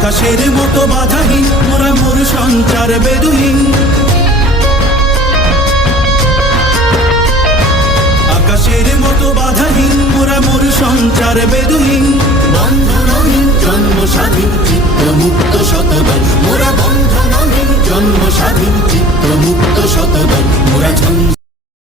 আকাশের মতো বাধাহীন মোরা মোর সঞ্চার বেদুহীন আকাশের মতো বাধাহীন মোরা মোর সঞ্চার বেদুহীন